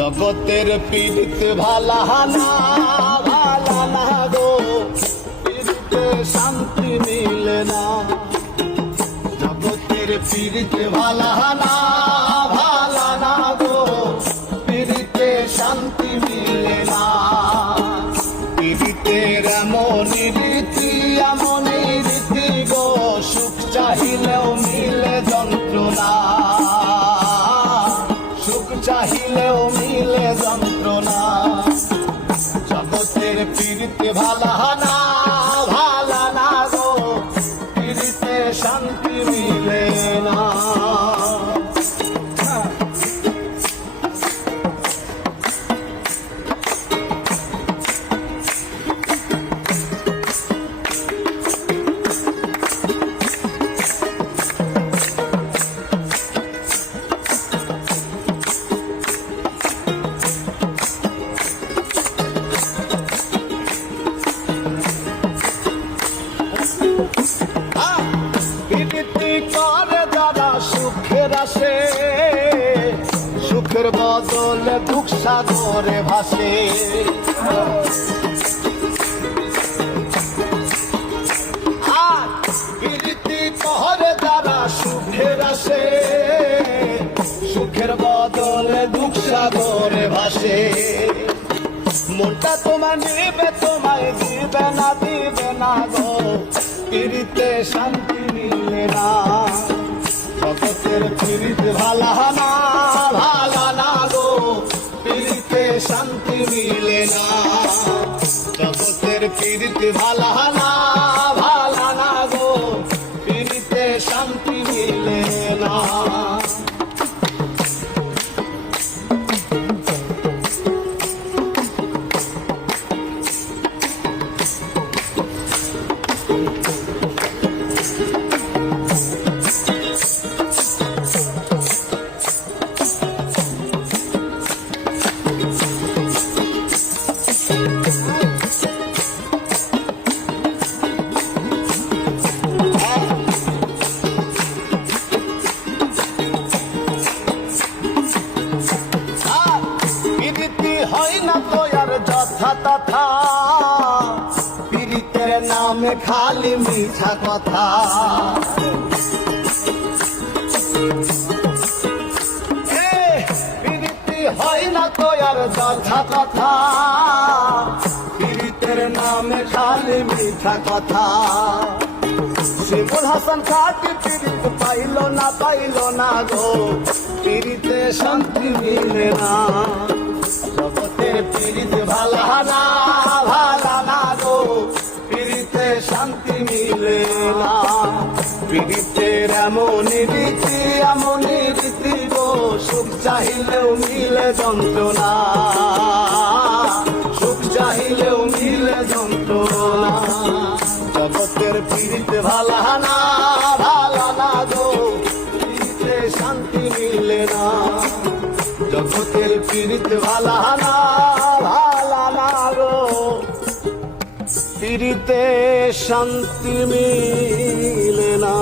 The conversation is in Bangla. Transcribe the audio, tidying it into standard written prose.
জগতের পীড়িত ভালা না ভালা না গো, পীড়িতে শান্তি মিলে না। জগতের পীড়িত ভালা না ভালা না গো, পীড়িতে শান্তি মিলে না। পীড়িতের এমনই রীতি গো, সুখ চাহিলেও মিলে যন্ত্রণা, সুখ চাহিলেও মিলে যন্ত্রণা। জগতের পীড়িতে ভালা না ভালা না গো, পীড়িতে শান্তি মিলে না। পীড়িতি করে যারা সুখের আসে, সুখের বদলে দুঃখ সাগরে ভাসে। পীড়িতি করে যারা সুখের আসে, সুখের বদলে দুঃখ সাগরে ভাসে। মনটা তোমার নিবে তোমায় দিবে না গো, পীড়িতে শান্তি মিলে না। জগতের পীড়িত ভালা না ভালা না গো, পীড়িতে শান্তি মিলে না। জগতের পীড়িত ভালা না ভালা না গো, পীড়িতে শান্তি মিলে না। হয় না তো আর যথা তথা, পীড়িতের নামে খালি মিঠা কথা। পীড়িতি হয় না তো আর যথা তথা, পীড়িতের নামে খালি মিঠা কথা। শিবুল হাসান খাটি পীড়িত পাইল না গো, পীড়িতে শান্তি মিলে না। জগতের পীড়িত ভালা না ভালা না গো, পীড়িতে শান্তি মিলে না। পীড়িতের এমনই রীতি গো, সুখ চাহিলেও মিলে যন্ত্রণা, সুখ চাহিলেও মিলে যন্ত্রণা। জগতের পীড়িত ভালা না ভালা না গো, পীড়িতে শান্তি মিলে না। জগতের পীড়িত ভালা না ভালা না গো, পীড়িতে শান্তি মিলে না।